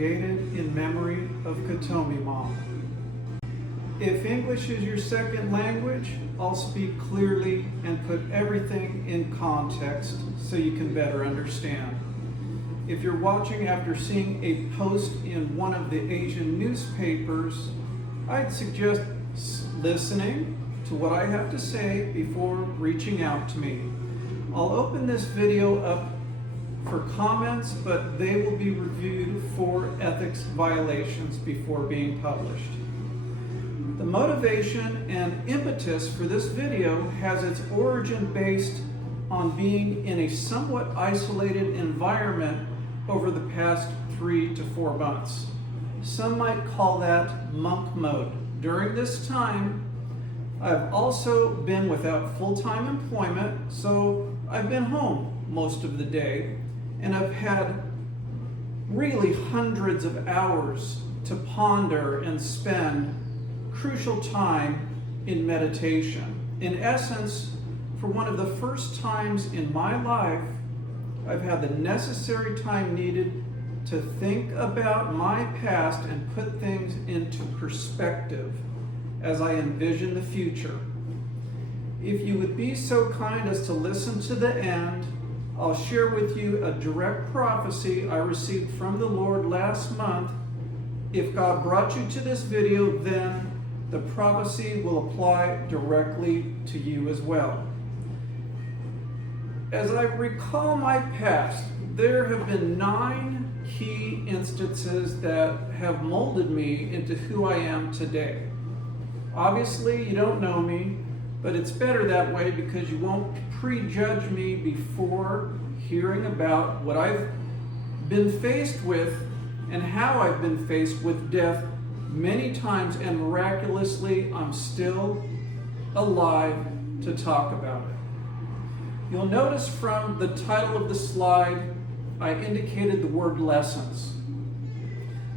created in memory of Katomi Mom. If English is your second language, I'll speak clearly and put everything in context so you can better understand. If you're watching after seeing a post in one of the Asian newspapers, I'd suggest listening to what I have to say before reaching out to me. I'll open this video up for comments, but they will be reviewed for ethics violations before being published. The motivation and impetus for this video has its origin based on being in a somewhat isolated environment over the past 3 to 4 months. Some might call that monk mode. During this time, I've also been without full-time employment, so I've been home most of the day, and I've had really hundreds of hours to ponder and spend crucial time in meditation. In essence, for one of the first times in my life, I've had the necessary time needed to think about my past and put things into perspective as I envision the future. If you would be so kind as to listen to the end, I'll share with you a direct prophecy I received from the Lord last month. If God brought you to this video, then the prophecy will apply directly to you as well. As I recall my past, there have been 9 key instances that have molded me into who I am today. Obviously, you don't know me, but it's better that way because you won't prejudge me before hearing about what I've been faced with and how I've been faced with death many times, and miraculously, I'm still alive to talk about it. You'll notice from the title of the slide, I indicated the word lessons.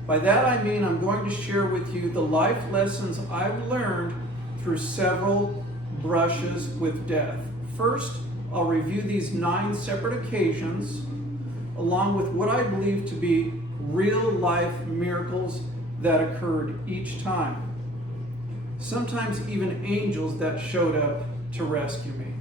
By that I mean I'm going to share with you the life lessons I've learned through several brushes with death. First, I'll review these 9 separate occasions, along with what I believe to be real life miracles that occurred each time. Sometimes even angels that showed up to rescue me.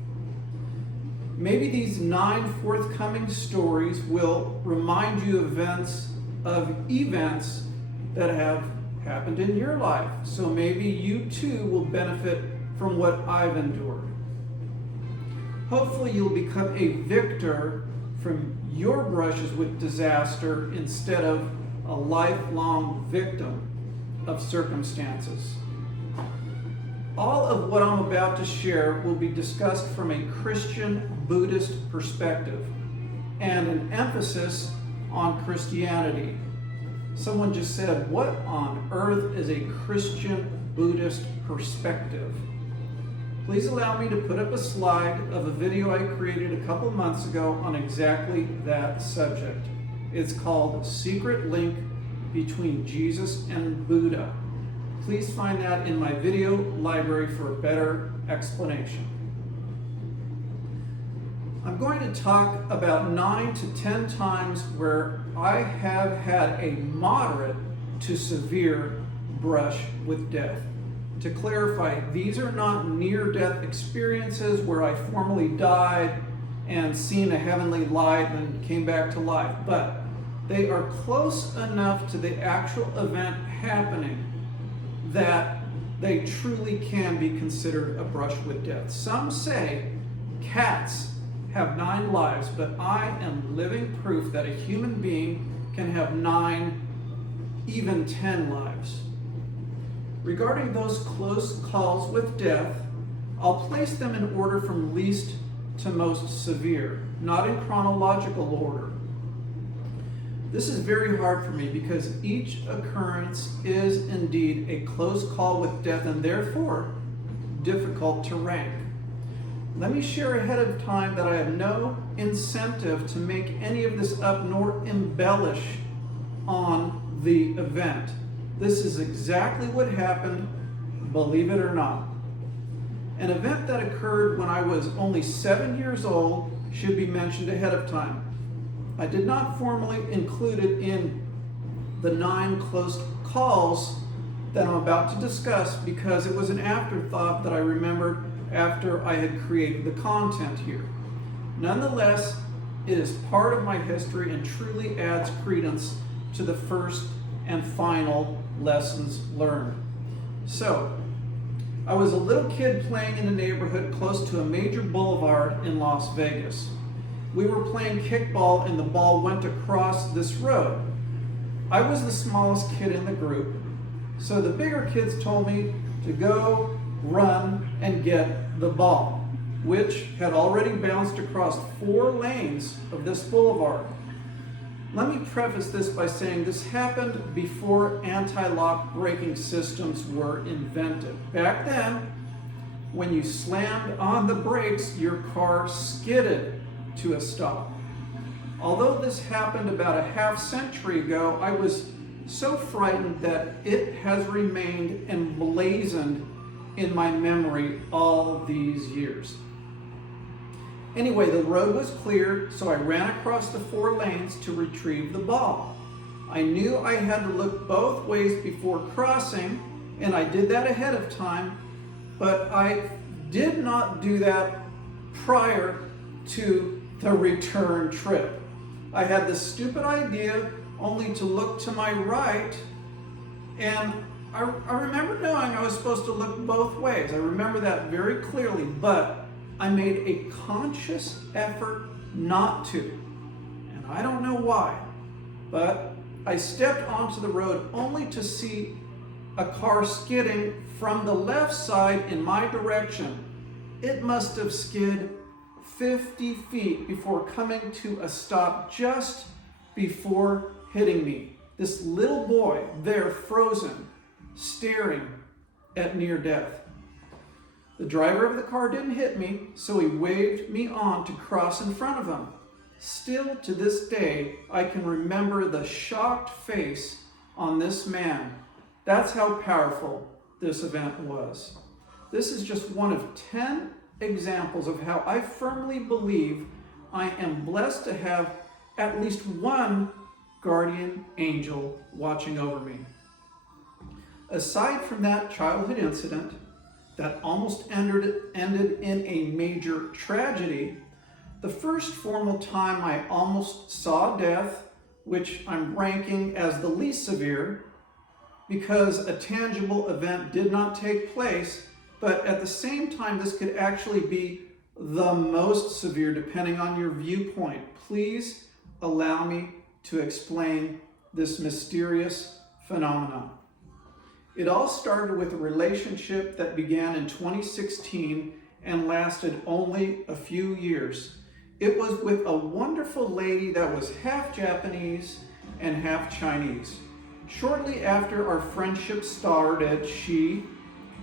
Maybe these 9 forthcoming stories will remind you of events that have happened in your life. So maybe you too will benefit from what I've endured. Hopefully you'll become a victor from your brushes with disaster instead of a lifelong victim of circumstances. All of what I'm about to share will be discussed from a Christian Buddhist perspective and an emphasis on Christianity. Someone just said, what on earth is a Christian Buddhist perspective? Please allow me to put up a slide of a video I created a couple months ago on exactly that subject. It's called Secret Link Between Jesus and Buddha. Please find that in my video library for a better explanation. I'm going to talk about 9 to 10 times where I have had a moderate to severe brush with death. To clarify, these are not near-death experiences where I formally died and seen a heavenly light and came back to life, but they are close enough to the actual event happening that they truly can be considered a brush with death. Some say cats have 9 lives, but I am living proof that a human being can have 9, even 10 lives. Regarding those close calls with death, I'll place them in order from least to most severe, not in chronological order. This is very hard for me because each occurrence is indeed a close call with death and therefore difficult to rank. Let me share ahead of time that I have no incentive to make any of this up nor embellish on the event. This is exactly what happened, believe it or not. An event that occurred when I was only 7 years old should be mentioned ahead of time. I did not formally include it in the 9 close calls that I'm about to discuss because it was an afterthought that I remembered after I had created the content here. Nonetheless, it is part of my history and truly adds credence to the first and final lessons learned. So, I was a little kid playing in a neighborhood close to a major boulevard in Las Vegas. We were playing kickball and the ball went across this road. I was the smallest kid in the group, so the bigger kids told me to go, run, and get the ball, which had already bounced across 4 lanes of this boulevard. Let me preface this by saying this happened before anti-lock braking systems were invented. Back then, when you slammed on the brakes, your car skidded to a stop. Although this happened about a half-century ago, I was so frightened that it has remained emblazoned in my memory all these years. Anyway, the road was clear, so I ran across the 4 lanes to retrieve the ball. I knew I had to look both ways before crossing, and I did that ahead of time, but I did not do that prior to the return trip. I had this stupid idea only to look to my right, and I remember knowing I was supposed to look both ways. I remember that very clearly, but I made a conscious effort not to. And I don't know why, but I stepped onto the road only to see a car skidding from the left side in my direction. It must have skid 50 feet before coming to a stop just before hitting me. This little boy there frozen, staring at near death. The driver of the car didn't hit me, so he waved me on to cross in front of him. Still to this day, I can remember the shocked face on this man. That's how powerful this event was. This is just one of 10 examples of how I firmly believe I am blessed to have at least one guardian angel watching over me. Aside from that childhood incident that almost ended in a major tragedy, the first formal time I almost saw death, which I'm ranking as the least severe because a tangible event did not take place, but at the same time this could actually be the most severe depending on your viewpoint. Please allow me to explain this mysterious phenomenon. It all started with a relationship that began in 2016 and lasted only a few years. It was with a wonderful lady that was half Japanese and half Chinese. Shortly after our friendship started, she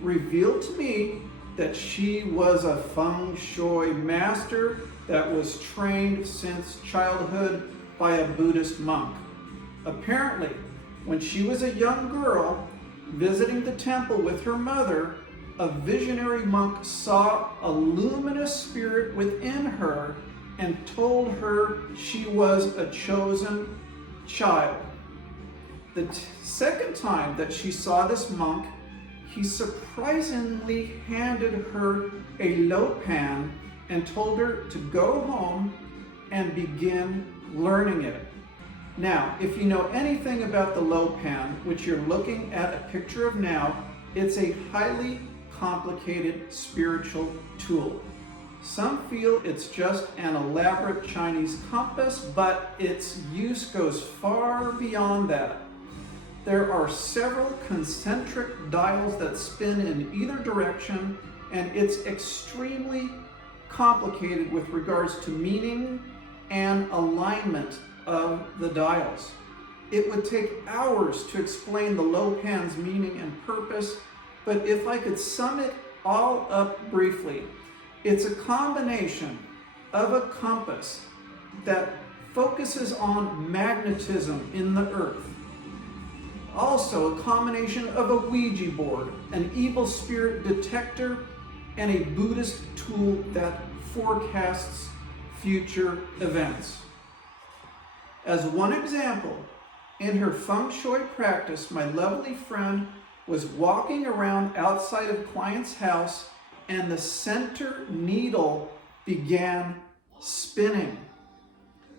revealed to me that she was a feng shui master that was trained since childhood by a Buddhist monk. Apparently, when she was a young girl visiting the temple with her mother, a visionary monk saw a luminous spirit within her and told her she was a chosen child. The second time that she saw this monk, he surprisingly handed her a lopan and told her to go home and begin learning it. Now, if you know anything about the lopan, which you're looking at a picture of now, it's a highly complicated spiritual tool. Some feel it's just an elaborate Chinese compass, but its use goes far beyond that. There are several concentric dials that spin in either direction, and it's extremely complicated with regards to meaning and alignment of the dials. It would take hours to explain the lopan's meaning and purpose, but if I could sum it all up briefly, it's a combination of a compass that focuses on magnetism in the earth. Also a combination of a Ouija board, an evil spirit detector, and a Buddhist tool that forecasts future events. As one example, In her feng shui practice, my lovely friend was walking around outside of client's house and the center needle began spinning.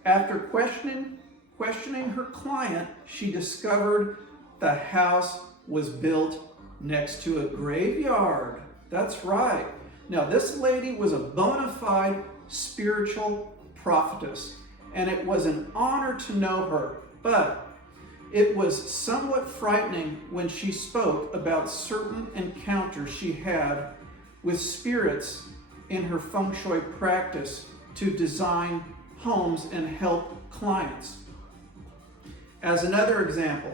After questioning her client, she discovered the house was built next to a graveyard. That's right. Now, this lady was a bona fide spiritual prophetess, and it was an honor to know her, but it was somewhat frightening when she spoke about certain encounters she had with spirits in her feng shui practice to design homes and help clients. As another example,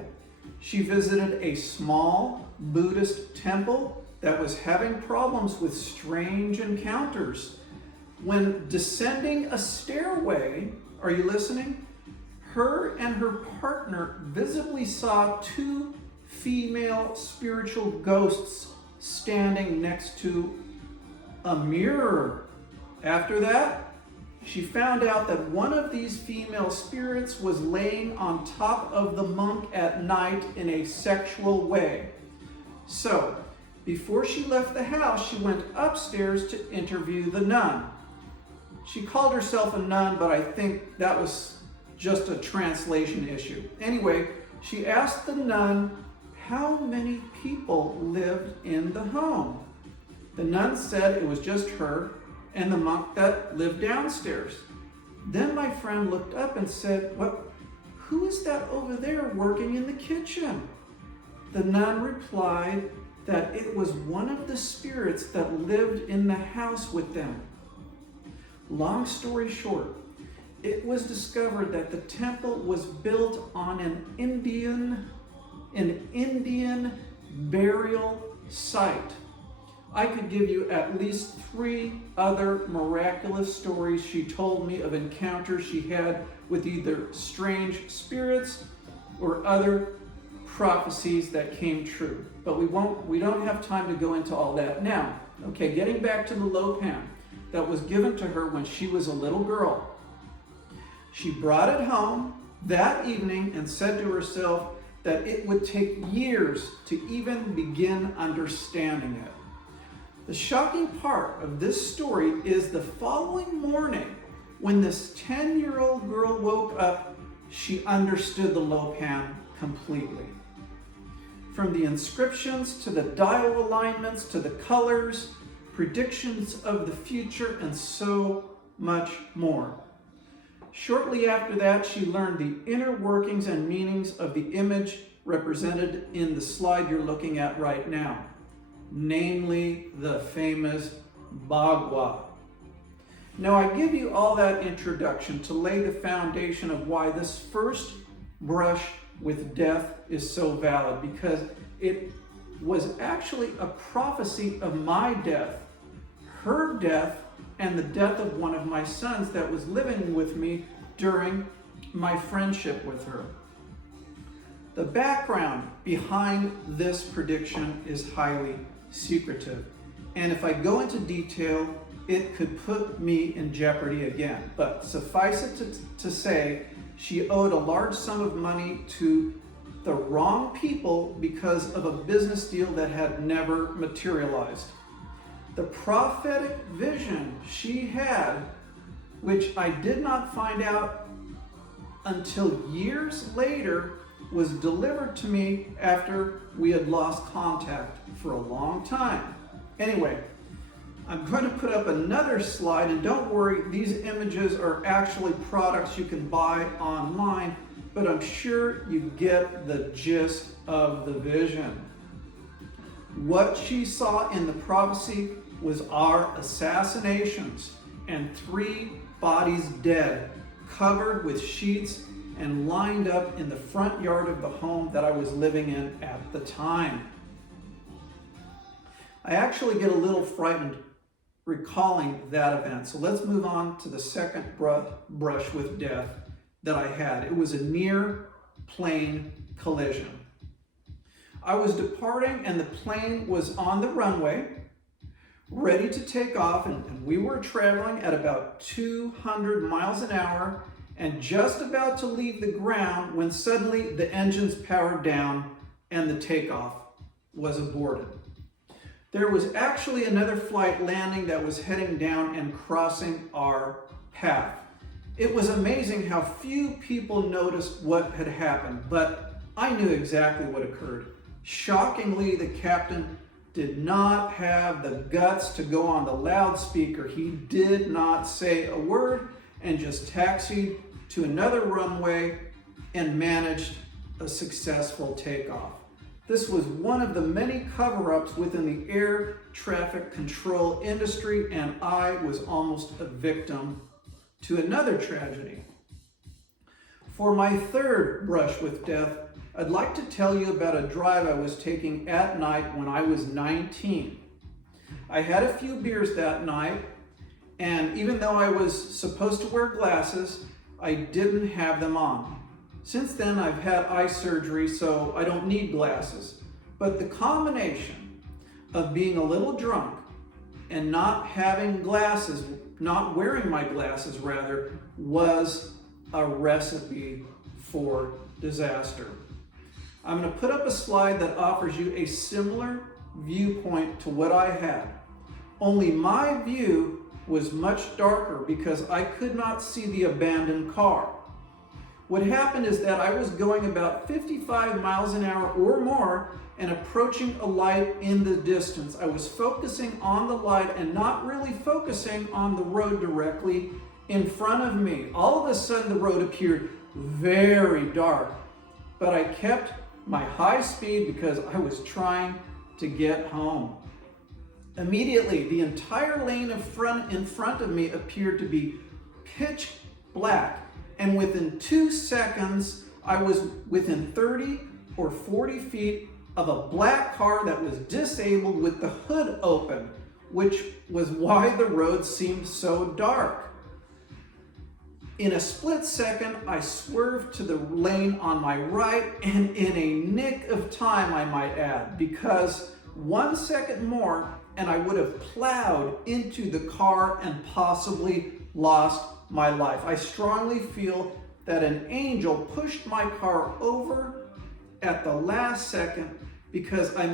she visited a small Buddhist temple that was having problems with strange encounters. When descending a stairway, are you listening? Her and her partner visibly saw two female spiritual ghosts standing next to a mirror. After that, she found out that one of these female spirits was laying on top of the monk at night in a sexual way. So, before she left the house, she went upstairs to interview the nun. She called herself a nun, but I think that was just a translation issue. Anyway, she asked the nun how many people lived in the home. The nun said it was just her and the monk that lived downstairs. Then my friend looked up and said, "Well, who is that over there working in the kitchen?" The nun replied that it was one of the spirits that lived in the house with them. Long story short, it was discovered that the temple was built on an Indian burial site. I could give you at least 3 other miraculous stories she told me of encounters she had with either strange spirits or other prophecies that came true. But we don't have time to go into all that now. Okay, getting back to the lopan that was given to her when she was a little girl. She brought it home that evening and said to herself that it would take years to even begin understanding it. The shocking part of this story is the following morning, when this 10-year-old girl woke up, she understood the lopan completely. From the inscriptions to the dial alignments to the colors, predictions of the future, and so much more. Shortly after that, she learned the inner workings and meanings of the image represented in the slide you're looking at right now, namely the famous Bhagwa. Now, I give you all that introduction to lay the foundation of why this first brush with death is so valid, because it was actually a prophecy of my death, her death, and the death of one of my sons that was living with me during my friendship with her. The background behind this prediction is highly secretive, and if I go into detail, it could put me in jeopardy again. But suffice it to say, she owed a large sum of money to the wrong people because of a business deal that had never materialized. The prophetic vision she had, which I did not find out until years later, was delivered to me after we had lost contact for a long time. Anyway, I'm going to put up another slide, and don't worry, these images are actually products you can buy online, but I'm sure you get the gist of the vision. What she saw in the prophecy was our assassinations and 3 bodies dead, covered with sheets and lined up in the front yard of the home that I was living in at the time. I actually get a little frightened recalling that event. So let's move on to the second brush with death that I had. It was a near plane collision. I was departing and the plane was on the runway, ready to take off, and we were traveling at about 200 miles an hour, and just about to leave the ground when suddenly the engines powered down and the takeoff was aborted. There was actually another flight landing that was heading down and crossing our path. It was amazing how few people noticed what had happened, but I knew exactly what occurred. Shockingly, the captain did not have the guts to go on the loudspeaker. He did not say a word and just taxied to another runway and managed a successful takeoff. This was one of the many cover-ups within the air traffic control industry, and I was almost a victim to another tragedy. For my third brush with death, I'd like to tell you about a drive I was taking at night when I was 19. I had a few beers that night, and even though I was supposed to wear glasses, I didn't have them on. Since then, I've had eye surgery, so I don't need glasses. But the combination of being a little drunk and not having glasses, not wearing my glasses rather, was a recipe for disaster. I'm going to put up a slide that offers you a similar viewpoint to what I had. Only my view was much darker because I could not see the abandoned car. What happened is that I was going about 55 miles an hour or more and approaching a light in the distance. I was focusing on the light and not really focusing on the road directly in front of me. All of a sudden, the road appeared very dark, but I kept my high speed because I was trying to get home. Immediately, the entire lane in front of me appeared to be pitch black, and within 2 seconds, I was within 30 or 40 feet of a black car that was disabled with the hood open, which was why the road seemed so dark. In a split second, I swerved to the lane on my right, and in a nick of time, I might add, because 1 second more and I would have plowed into the car and possibly lost my life. I strongly feel that an angel pushed my car over at the last second because I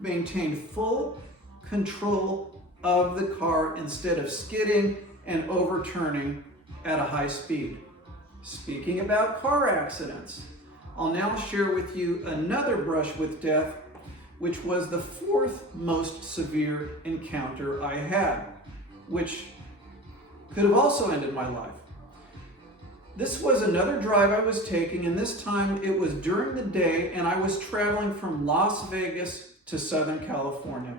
maintained full control of the car instead of skidding and overturning at a high speed. Speaking about car accidents, I'll now share with you another brush with death, which was the fourth most severe encounter I had, which could have also ended my life. This was another drive I was taking, and this time it was during the day, and I was traveling from Las Vegas to Southern California.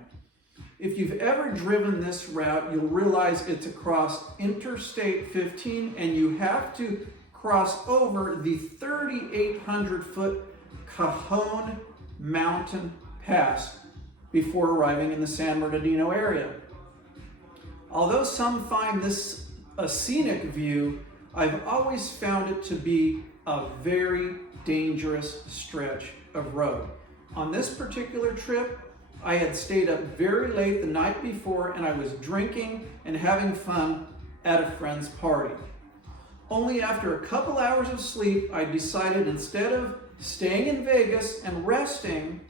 If you've ever driven this route, you'll realize it's across Interstate 15, and you have to cross over the 3,800-foot Cajon Mountain Pass before arriving in the San Bernardino area. Although some find this a scenic view, I've always found it to be a very dangerous stretch of road. On this particular trip, I had stayed up very late the night before, and I was drinking and having fun at a friend's party. Only after a couple hours of sleep, I decided instead of staying in Vegas and resting,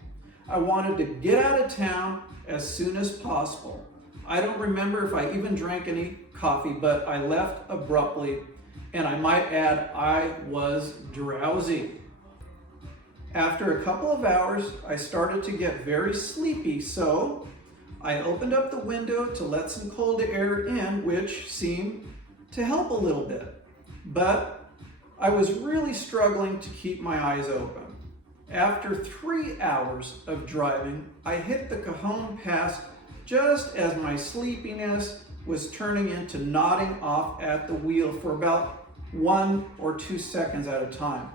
I wanted to get out of town as soon as possible. I don't remember if I even drank any coffee, but I left abruptly, and I might add, I was drowsy. After a couple of hours, I started to get very sleepy, so I opened up the window to let some cold air in, which seemed to help a little bit. But I was really struggling to keep my eyes open. After 3 hours of driving, I hit the Cajon Pass just as my sleepiness was turning into nodding off at the wheel for about 1 or 2 seconds at a time.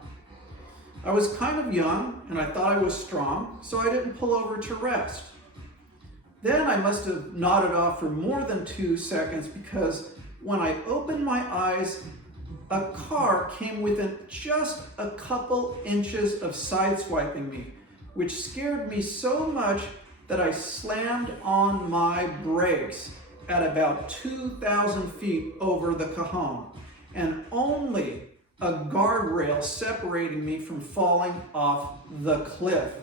I was kind of young and I thought I was strong, so I didn't pull over to rest. Then I must have nodded off for more than 2 seconds because when I opened my eyes, a car came within just a couple inches of sideswiping me, which scared me so much that I slammed on my brakes at about 2,000 feet over the Cajon. and only a guardrail separating me from falling off the cliff.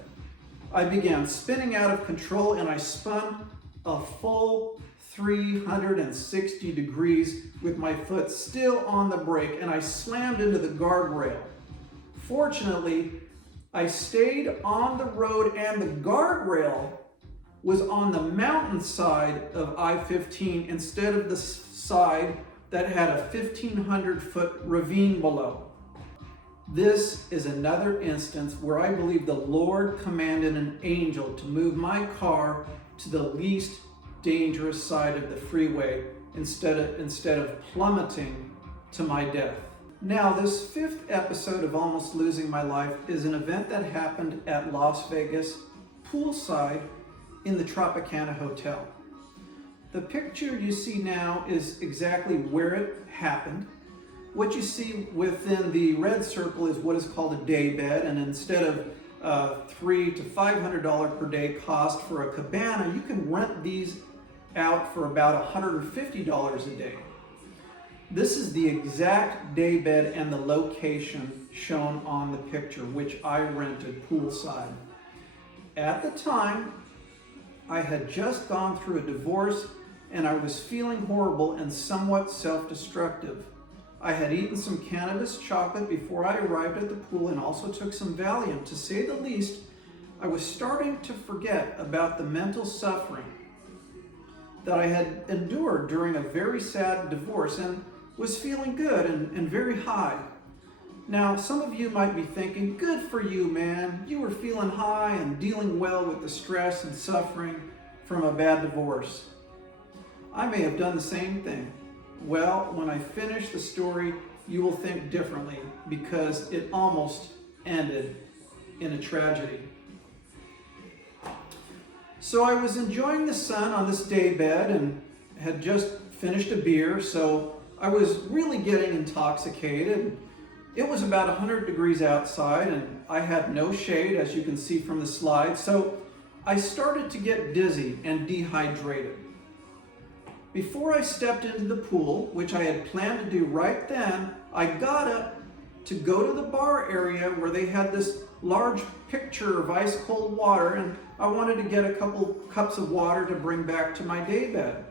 I began spinning out of control, and I spun a full 360 degrees with my foot still on the brake, and I slammed into the guardrail. Fortunately, I stayed on the road, and the guardrail was on the mountainside of I-15 instead of the side that had a 1,500-foot ravine below. This is another instance where I believe the Lord commanded an angel to move my car to the least dangerous side of the freeway instead of plummeting to my death. Now, this fifth episode of Almost Losing My Life is an event that happened at Las Vegas, poolside in the Tropicana Hotel. The picture you see now is exactly where it happened. What you see within the red circle is what is called a day bed, and instead of $300 to $500 per day cost for a cabana, you can rent these out for about $150 a day. This is the exact day bed and the location shown on the picture, which I rented poolside. At the time, I had just gone through a divorce, and I was feeling horrible and somewhat self-destructive. I had eaten some cannabis chocolate before I arrived at the pool and also took some Valium. To say the least, I was starting to forget about the mental suffering that I had endured during a very sad divorce and was feeling good and very high. Now, some of you might be thinking, good for you, man. You were feeling high and dealing well with the stress and suffering from a bad divorce. I may have done the same thing. Well, when I finish the story, you will think differently because it almost ended in a tragedy. So I was enjoying the sun on this day bed and had just finished a beer, so I was really getting intoxicated. It was about 100 degrees outside and I had no shade, as you can see from the slide, so I started to get dizzy and dehydrated. Before I stepped into the pool, which I had planned to do right then, I got up to go to the bar area where they had this large pitcher of ice cold water, and I wanted to get a couple cups of water to bring back to my daybed.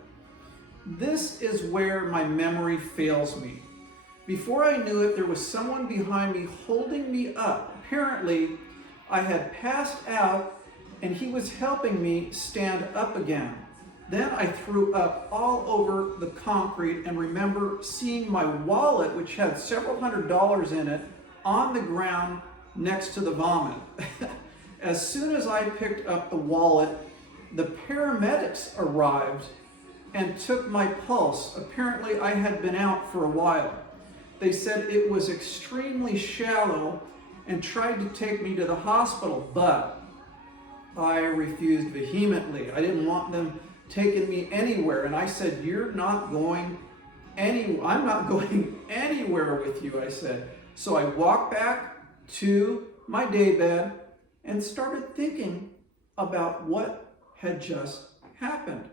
This is where my memory fails me. Before I knew it, there was someone behind me holding me up. Apparently, I had passed out and he was helping me stand up again. Then I threw up all over the concrete and remember seeing my wallet, which had several $100s in it, on the ground next to the vomit. As soon as I picked up the wallet, the paramedics arrived and took my pulse. Apparently, I had been out for a while. They said it was extremely shallow and tried to take me to the hospital, but I refused vehemently. I didn't want them taking me anywhere, and I said, I'm not going anywhere with you, I said. So I walked back to my daybed and started thinking about what had just happened.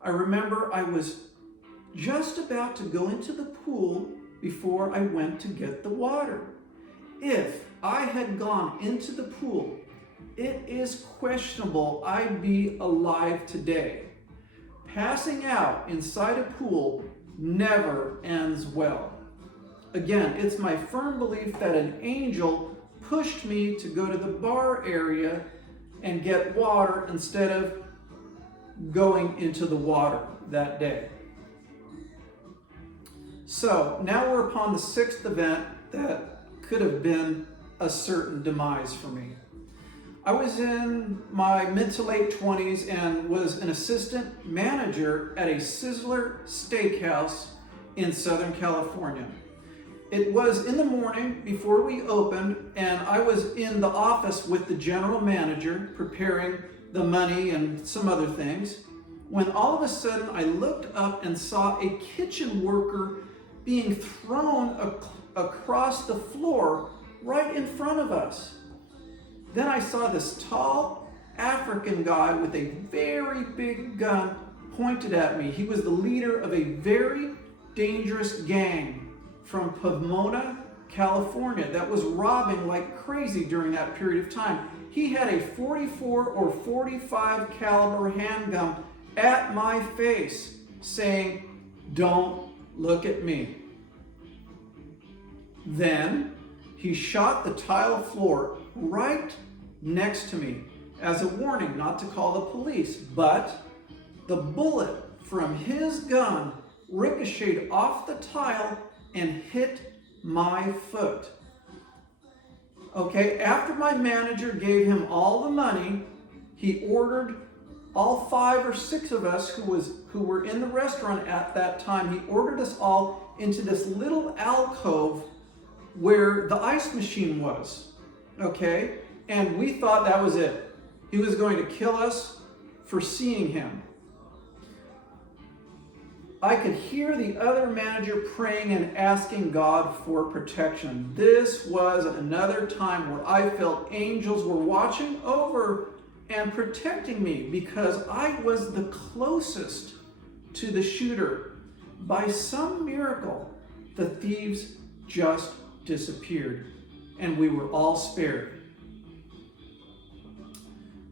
I remember I was just about to go into the pool before I went to get the water. If I had gone into the pool, it is questionable I'd be alive today. Passing out inside a pool never ends well. Again, it's my firm belief that an angel pushed me to go to the bar area and get water instead of going into the water that day. So now we're upon the sixth event that could have been a certain demise for me. I was in my mid to late 20s and was an assistant manager at a Sizzler steakhouse in Southern California. It was in the morning before we opened, and I was in the office with the general manager preparing the money and some other things, when all of a sudden I looked up and saw a kitchen worker being thrown across the floor right in front of us. Then I saw this tall African guy with a very big gun pointed at me. He was the leader of a very dangerous gang from Pomona, California, that was robbing like crazy during that period of time. He had a 44 or 45 caliber handgun at my face saying, "Don't look at me." Then he shot the tile floor right next to me as a warning not to call the police, but the bullet from his gun ricocheted off the tile and hit my foot. Okay, after my manager gave him all the money, he ordered all 5 or 6 of us who were in the restaurant at that time, he ordered us all into this little alcove where the ice machine was. Okay, and we thought that was it. He was going to kill us for seeing him. I could hear the other manager praying and asking God for protection. This was another time where I felt angels were watching over and protecting me because I was the closest to the shooter. By some miracle, the thieves just disappeared and we were all spared.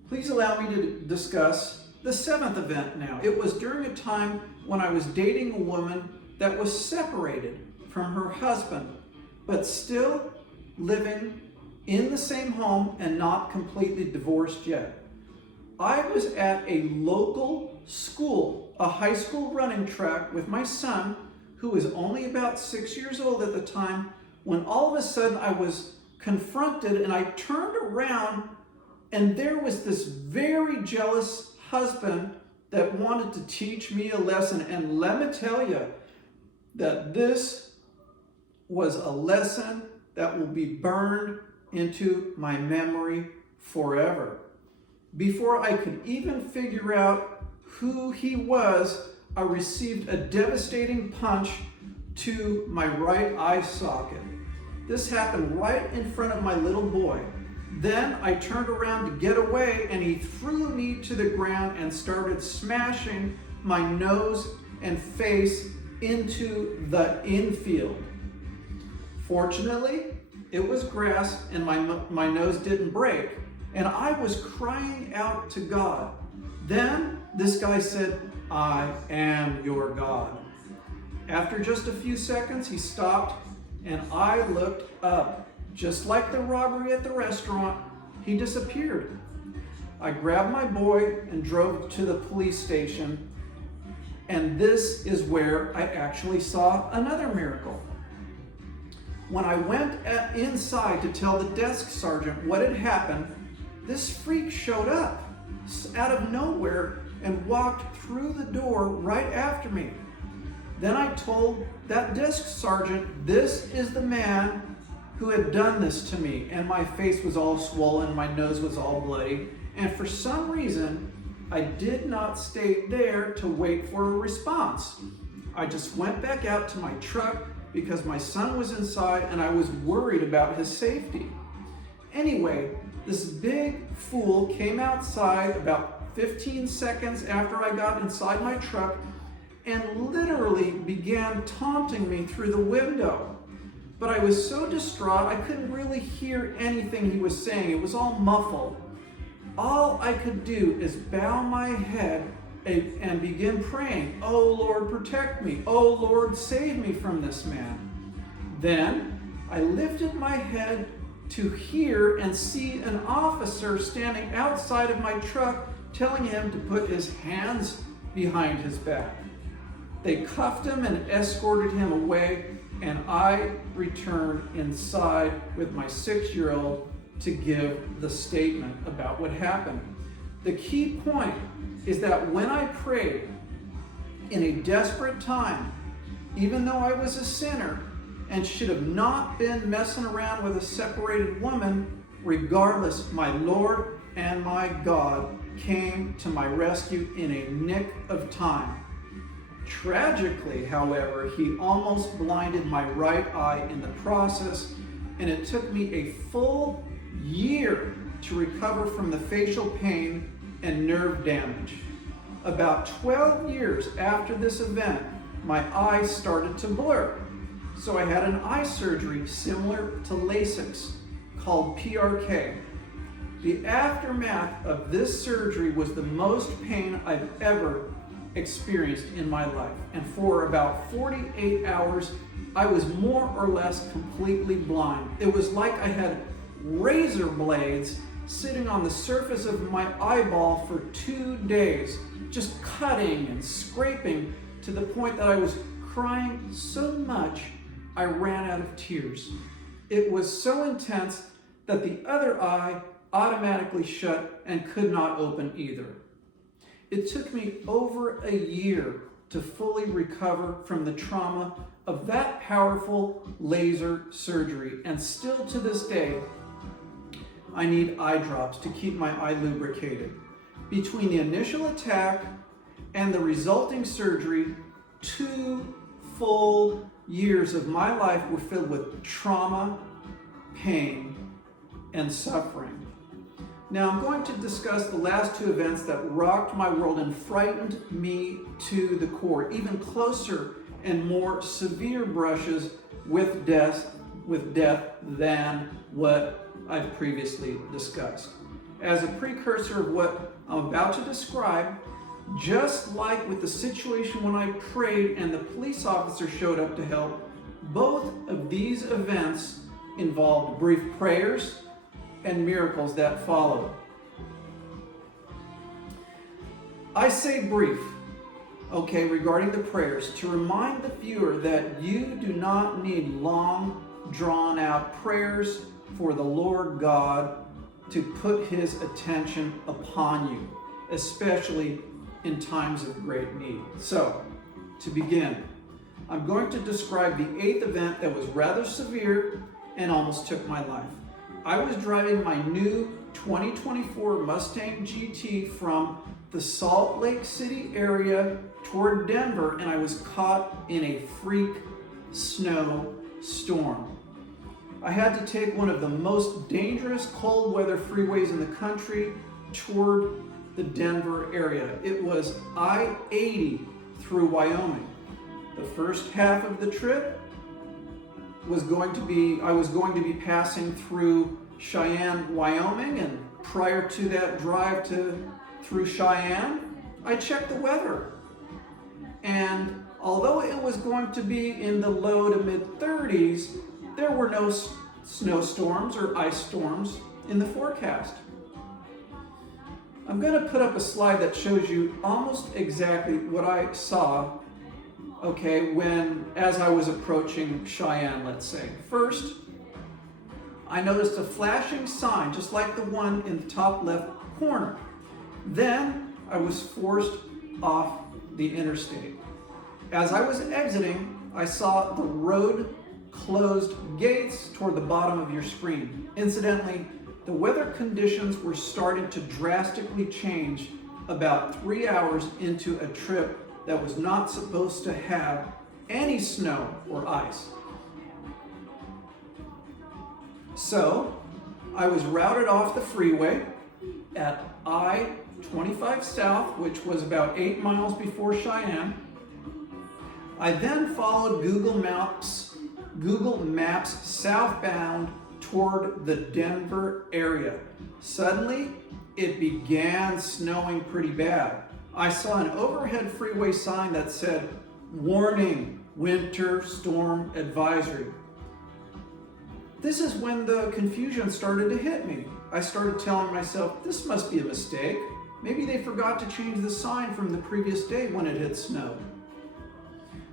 Please allow me to discuss the 7th event now. It was during a time when I was dating a woman that was separated from her husband, but still living in the same home and not completely divorced yet. I was at a local school, a high school running track with my son, who was only about 6 years old at the time, when all of a sudden I was confronted and I turned around and there was this very jealous husband that wanted to teach me a lesson. And let me tell you that this was a lesson that will be burned into my memory forever. Before I could even figure out who he was, I received a devastating punch to my right eye socket. This happened right in front of my little boy. Then I turned around to get away and he threw me to the ground and started smashing my nose and face into the infield. Fortunately, it was grass and my nose didn't break, and I was crying out to God. Then this guy said, "I am your God." After just a few seconds, he stopped and I looked up. Just like the robbery at the restaurant, he disappeared. I grabbed my boy and drove to the police station, and this is where I actually saw another miracle. When I went inside to tell the desk sergeant what had happened, this freak showed up out of nowhere and walked through the door right after me. Then I told that desk sergeant, "This is the man who had done this to me," and my face was all swollen, my nose was all bloody, and for some reason, I did not stay there to wait for a response. I just went back out to my truck because my son was inside and I was worried about his safety. Anyway, this big fool came outside about 15 seconds after I got inside my truck and literally began taunting me through the window. But I was so distraught, I couldn't really hear anything he was saying. It was all muffled. All I could do is bow my head and begin praying, "Oh Lord, protect me. Oh Lord, save me from this man." Then I lifted my head to hear and see an officer standing outside of my truck telling him to put his hands behind his back. They cuffed him and escorted him away, and I returned inside with my 6-year-old to give the statement about what happened. The key point is that when I prayed in a desperate time, even though I was a sinner and should have not been messing around with a separated woman, regardless, my Lord and my God came to my rescue in a nick of time. Tragically, however, he almost blinded my right eye in the process, and it took me a full year to recover from the facial pain and nerve damage. About 12 years after this event, my eyes started to blur. So I had an eye surgery similar to LASIK's called PRK. The aftermath of this surgery was the most pain I've ever experienced in my life. And for about 48 hours, I was more or less completely blind. It was like I had razor blades sitting on the surface of my eyeball for 2 days, just cutting and scraping to the point that I was crying so much I ran out of tears. It was so intense that the other eye automatically shut and could not open either. It took me over a year to fully recover from the trauma of that powerful laser surgery, and still to this day, I need eye drops to keep my eye lubricated. Between the initial attack and the resulting surgery, 2 full years of my life were filled with trauma, pain, and suffering. Now I'm going to discuss the last 2 events that rocked my world and frightened me to the core, even closer and more severe brushes with death than what I've previously discussed. As a precursor of what I'm about to describe, just like with the situation when I prayed and the police officer showed up to help, both of these events involved brief prayers and miracles that followed. I say brief, okay, regarding the prayers, to remind the viewer that you do not need long, drawn-out prayers for the Lord God to put His attention upon you, especially in times of great need. So, to begin, I'm going to describe the 8th event that was rather severe and almost took my life. I was driving my new 2024 Mustang GT from the Salt Lake City area toward Denver, and I was caught in a freak snow storm. I had to take one of the most dangerous cold weather freeways in the country toward the Denver area. It was I-80 through Wyoming. The first half of the trip I was going to be passing through Cheyenne, Wyoming, and prior to that drive through Cheyenne, I checked the weather. And although it was going to be in the low to mid 30s, there were no snowstorms or ice storms in the forecast. I'm going to put up a slide that shows you almost exactly what I saw, okay, as I was approaching Cheyenne, let's say. First, I noticed a flashing sign, just like the one in the top left corner. Then I was forced off the interstate. As I was exiting, I saw the road closed gates toward the bottom of your screen. Incidentally, the weather conditions were starting to drastically change about 3 hours into a trip that was not supposed to have any snow or ice. So, I was routed off the freeway at I-25 South, which was about 8 miles before Cheyenne. I then followed Google Maps southbound toward the Denver area. Suddenly, it began snowing pretty bad. I saw an overhead freeway sign that said, "Warning, winter storm advisory." This is when the confusion started to hit me. I started telling myself, this must be a mistake. Maybe they forgot to change the sign from the previous day when it had snowed.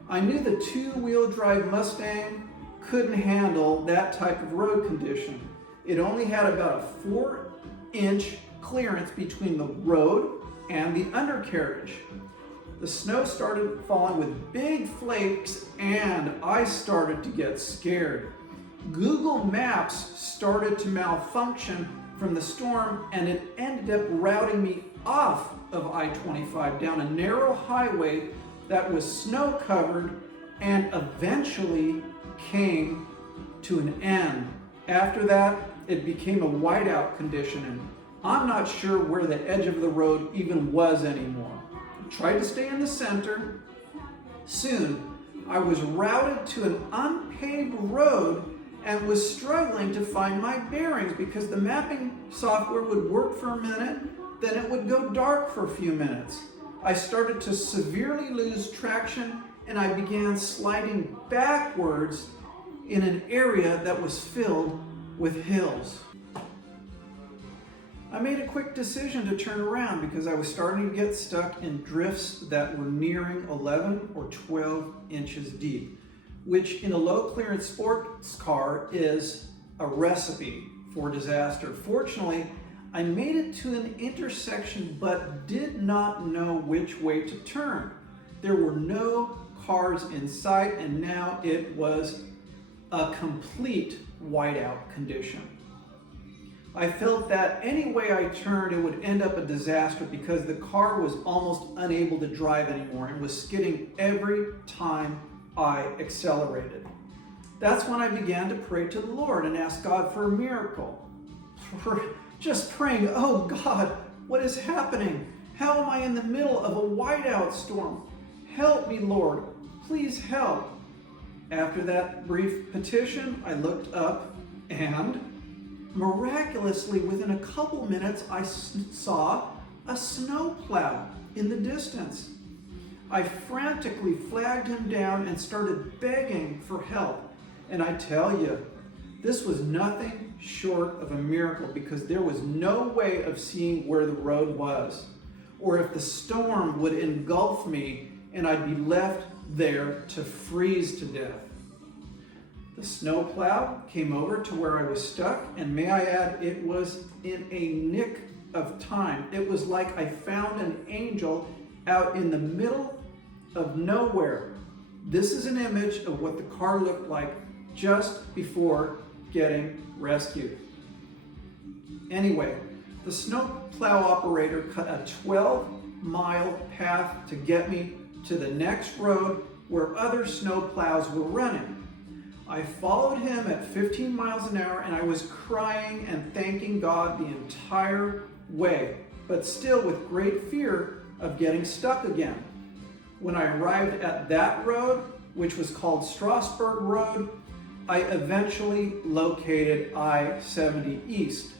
I knew the 2-wheel drive Mustang couldn't handle that type of road condition. It only had about a 4-inch clearance between the road and the undercarriage. The snow started falling with big flakes and I started to get scared. Google Maps started to malfunction from the storm and it ended up routing me off of I-25 down a narrow highway that was snow covered and eventually came to an end. After that, it became a whiteout condition and I'm not sure where the edge of the road even was anymore. I tried to stay in the center. Soon, I was routed to an unpaved road and was struggling to find my bearings because the mapping software would work for a minute, then it would go dark for a few minutes. I started to severely lose traction and I began sliding backwards in an area that was filled with hills. I made a quick decision to turn around because I was starting to get stuck in drifts that were nearing 11 or 12 inches deep, which in a low clearance sports car is a recipe for disaster. Fortunately, I made it to an intersection but did not know which way to turn. There were no cars in sight and now it was a complete whiteout condition. I felt that any way I turned, it would end up a disaster because the car was almost unable to drive anymore and was skidding every time I accelerated. That's when I began to pray to the Lord and ask God for a miracle. Just praying, oh God, what is happening? How am I in the middle of a whiteout storm? Help me, Lord. Please help. After that brief petition, I looked up and miraculously, within a couple minutes, I saw a snowplow in the distance. I frantically flagged him down and started begging for help. And I tell you, this was nothing short of a miracle because there was no way of seeing where the road was or if the storm would engulf me and I'd be left there to freeze to death. The snowplow came over to where I was stuck, and may I add, it was in a nick of time. It was like I found an angel out in the middle of nowhere. This is an image of what the car looked like just before getting rescued. Anyway, the snowplow operator cut a 12-mile path to get me to the next road where other snowplows were running. I followed him at 15 miles an hour and I was crying and thanking God the entire way, but still with great fear of getting stuck again. When I arrived at that road, which was called Strasburg Road, I eventually located I-70 East,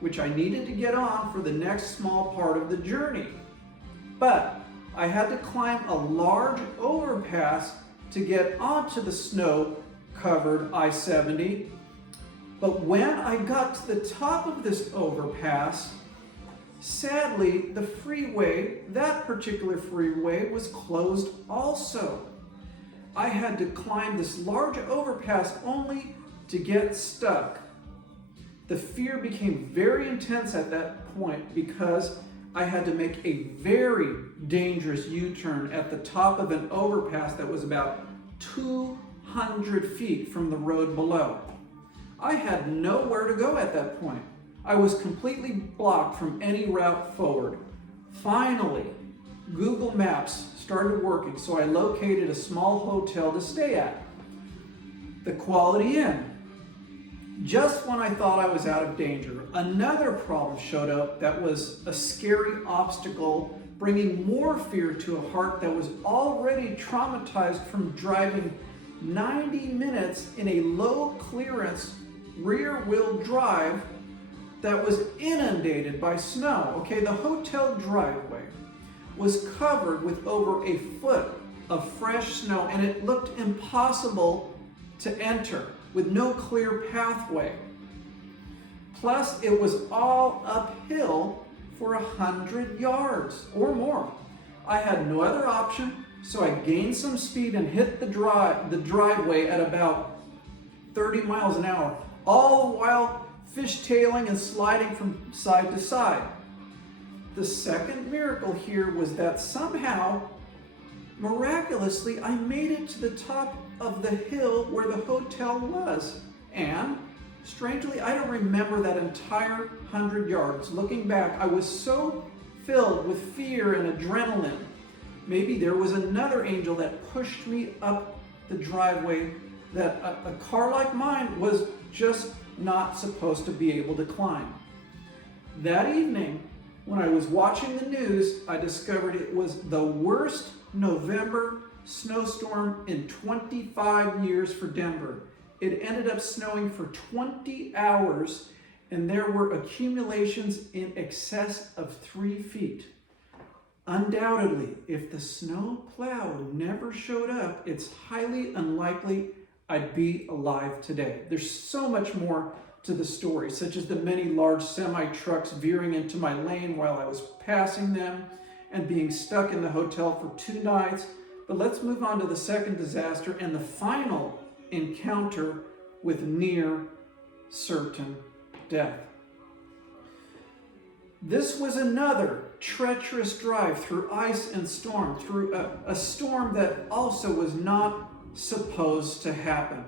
which I needed to get on for the next small part of the journey. But I had to climb a large overpass to get onto the snow-covered I-70. But when I got to the top of this overpass, sadly, the freeway, that particular freeway, was closed also. I had to climb this large overpass only to get stuck. The fear became very intense at that point because I had to make a very dangerous U-turn at the top of an overpass that was about 200 feet from the road below. I had nowhere to go at that point. I was completely blocked from any route forward. Finally, Google Maps started working, so I located a small hotel to stay at, the Quality Inn. Just when I thought I was out of danger, another problem showed up that was a scary obstacle, bringing more fear to a heart that was already traumatized from driving 90 minutes in a low clearance rear-wheel drive that was inundated by snow. Okay, the hotel driveway was covered with over a foot of fresh snow and it looked impossible to enter with no clear pathway. Plus, it was all uphill for 100 yards or more. I had no other option, so I gained some speed and hit the driveway at about 30 miles an hour, all the while fishtailing and sliding from side to side. The second miracle here was that somehow, miraculously, I made it to the top of the hill where the hotel was. And, strangely, I don't remember that entire 100 yards. Looking back, I was so filled with fear and adrenaline. Maybe there was another angel that pushed me up the driveway that a car like mine was just not supposed to be able to climb. That evening, when I was watching the news, I discovered it was the worst November snowstorm in 25 years for Denver. It ended up snowing for 20 hours, and there were accumulations in excess of 3 feet. Undoubtedly, if the snow plow never showed up, it's highly unlikely I'd be alive today. There's so much more to the story, such as the many large semi-trucks veering into my lane while I was passing them and being stuck in the hotel for 2 nights. But let's move on to the second disaster and the final encounter with near certain death. This was another treacherous drive through ice and storm, through a storm that also was not supposed to happen.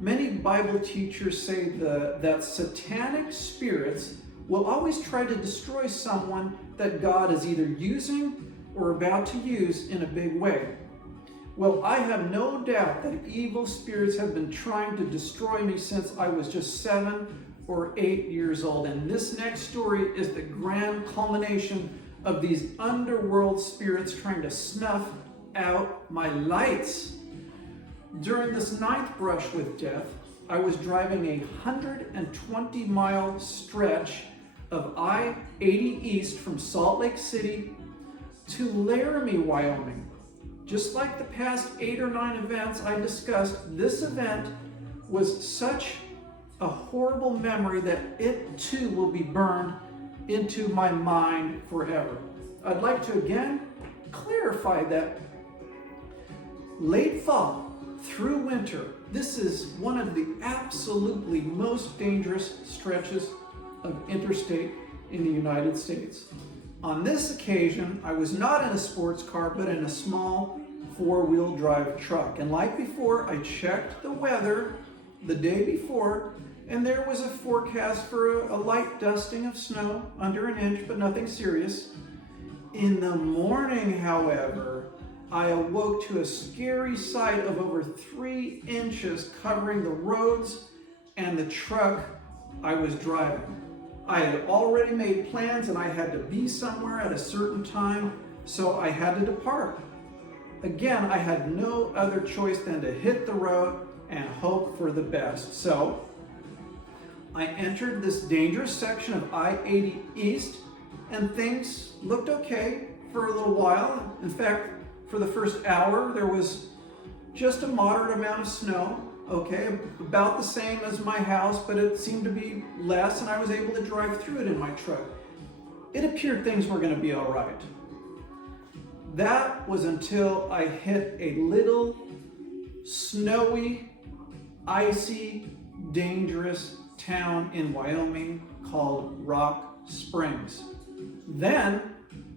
Many Bible teachers say that satanic spirits will always try to destroy someone that God is either using or about to use in a big way. Well, I have no doubt that evil spirits have been trying to destroy me since I was just 7 or 8 years old. And this next story is the grand culmination of these underworld spirits trying to snuff out my lights. During this 9th brush with death, I was driving a 120-mile stretch of I-80 East from Salt Lake City to Laramie, Wyoming. Just like the past 8 or 9 events I discussed, this event was such a horrible memory that it too will be burned into my mind forever. I'd like to again clarify that late fall through winter, this is one of the absolutely most dangerous stretches of interstate in the United States. On this occasion, I was not in a sports car, but in a small 4-wheel drive truck. And like before, I checked the weather the day before, and there was a forecast for a light dusting of snow, under an inch, but nothing serious. In the morning, however, I awoke to a scary sight of over 3 inches covering the roads and the truck I was driving. I had already made plans and I had to be somewhere at a certain time, so I had to depart. Again, I had no other choice than to hit the road and hope for the best. So I entered this dangerous section of I-80 East, and things looked okay for a little while. In fact, for the first hour, there was just a moderate amount of snow. Okay, about the same as my house, but it seemed to be less, and I was able to drive through it in my truck. It appeared things were going to be all right. That was until I hit a little snowy, icy, dangerous town in Wyoming called Rock Springs. Then,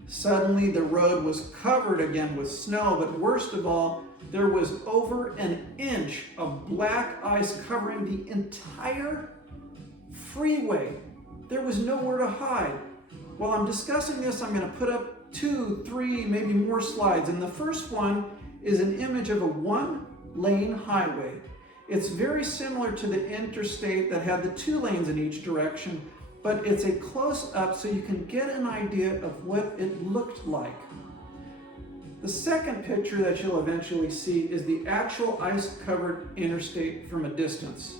suddenly the road was covered again with snow, but worst of all, there was over an inch of black ice covering the entire freeway. There was nowhere to hide. While I'm discussing this, I'm going to put up 2, 3, maybe more slides. And the first one is an image of a 1-lane highway. It's very similar to the interstate that had the 2 lanes in each direction, but it's a close-up so you can get an idea of what it looked like. The second picture that you'll eventually see is the actual ice-covered interstate from a distance.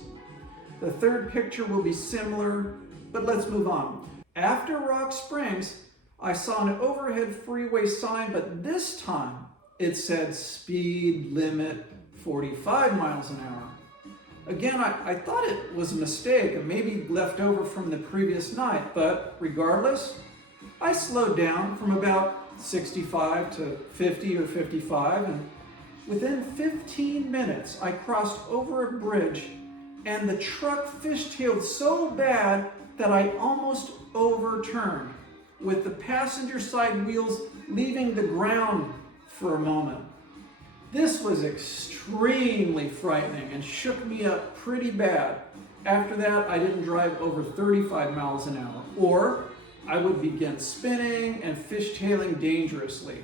The third picture will be similar, but let's move on. After Rock Springs, I saw an overhead freeway sign, but this time it said speed limit 45 miles an hour. Again, I thought it was a mistake, maybe left over from the previous night, but regardless, I slowed down from about 65 to 50 or 55, and within 15 minutes I crossed over a bridge and the truck fishtailed so bad that I almost overturned, with the passenger side wheels leaving the ground for a moment. This was extremely frightening and shook me up pretty bad. After that, I didn't drive over 35 miles an hour, or I would begin spinning and fishtailing dangerously.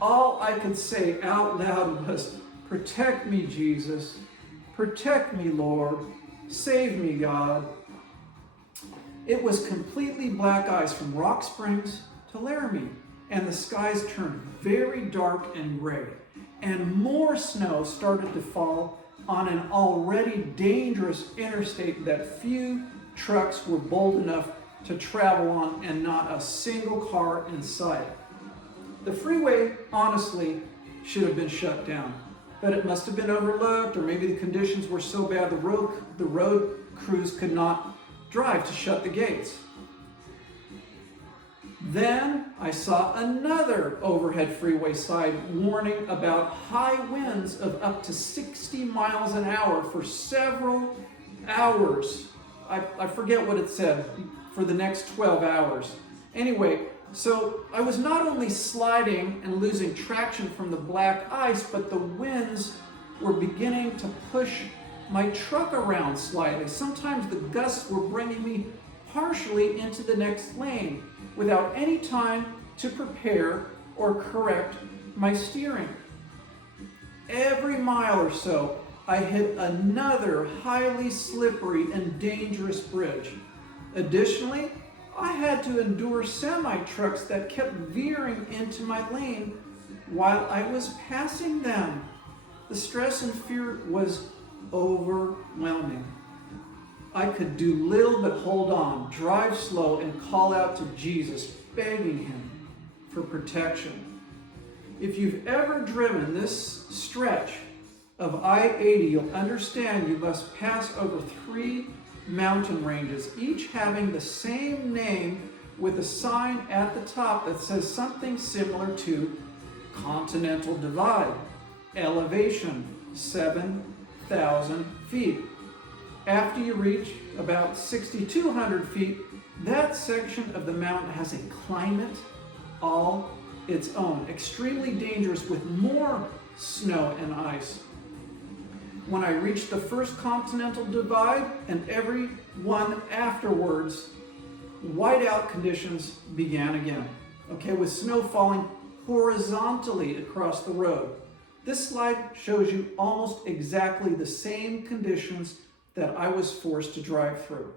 All I could say out loud was, "Protect me, Jesus. Protect me, Lord. Save me, God." It was completely black ice from Rock Springs to Laramie, and the skies turned very dark and gray. and more snow started to fall on an already dangerous interstate that few trucks were bold enough to travel on, and not a single car in sight. The freeway, honestly, should have been shut down, but it must have been overlooked, or maybe the conditions were so bad the road crews could not drive to shut the gates. Then I saw another overhead freeway sign warning about high winds of up to 60 miles an hour for several hours. I forget what it said, for the next 12 hours. Anyway, so I was not only sliding and losing traction from the black ice, but the winds were beginning to push my truck around slightly. Sometimes the gusts were bringing me partially into the next lane without any time to prepare or correct my steering. Every mile or so, I hit another highly slippery and dangerous bridge. Additionally, I had to endure semi-trucks that kept veering into my lane while I was passing them. The stress and fear was overwhelming. I could do little but hold on, drive slow, and call out to Jesus, begging him for protection. If you've ever driven this stretch of I-80, you'll understand you must pass over 3 mountain ranges, each having the same name with a sign at the top that says something similar to Continental Divide, elevation 7,000 feet. After you reach about 6,200 feet, that section of the mountain has a climate all its own, extremely dangerous with more snow and ice. When I reached the first Continental Divide and every one afterwards, whiteout conditions began again, okay, with snow falling horizontally across the road. This slide shows you almost exactly the same conditions that I was forced to drive through.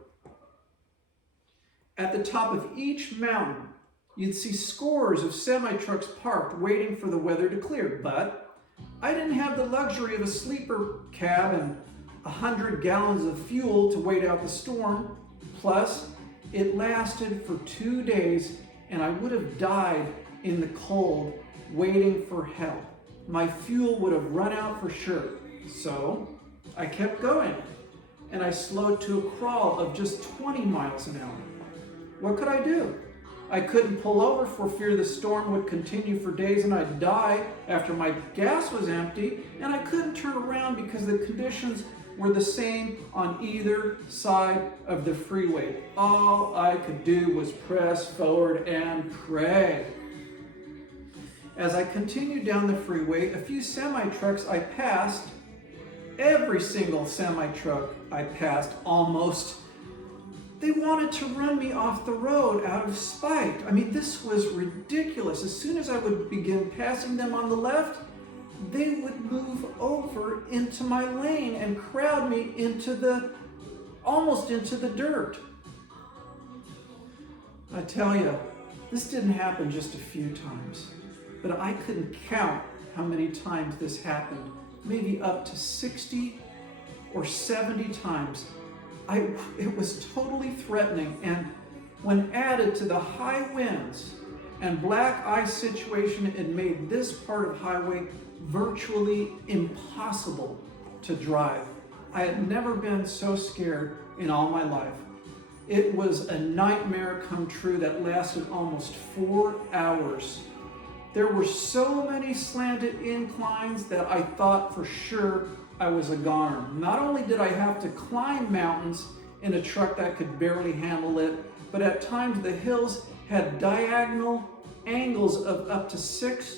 At the top of each mountain, you'd see scores of semi-trucks parked waiting for the weather to clear, but I didn't have the luxury of a sleeper cab and 100 gallons of fuel to wait out the storm. Plus, it lasted for 2 days and I would have died in the cold waiting for help. My fuel would have run out for sure. So I kept going and I slowed to a crawl of just 20 miles an hour. What could I do? I couldn't pull over for fear the storm would continue for days and I'd die after my gas was empty, and I couldn't turn around because the conditions were the same on either side of the freeway. All I could do was press forward and pray. As I continued down the freeway, a few semi-trucks I passed, every single semi-truck I passed almost, they wanted to run me off the road out of spite. I mean, this was ridiculous. As soon as I would begin passing them on the left, they would move over into my lane and crowd me almost into the dirt. I tell you, this didn't happen just a few times, but I couldn't count how many times this happened. Maybe up to 60 or 70 times. It was totally threatening, and when added to the high winds and black ice situation, it made this part of highway virtually impossible to drive. I had never been so scared in all my life. It was a nightmare come true that lasted almost 4 hours. There were so many slanted inclines that I thought for sure I was a goner. Not only did I have to climb mountains in a truck that could barely handle it, but at times the hills had diagonal angles of up to 6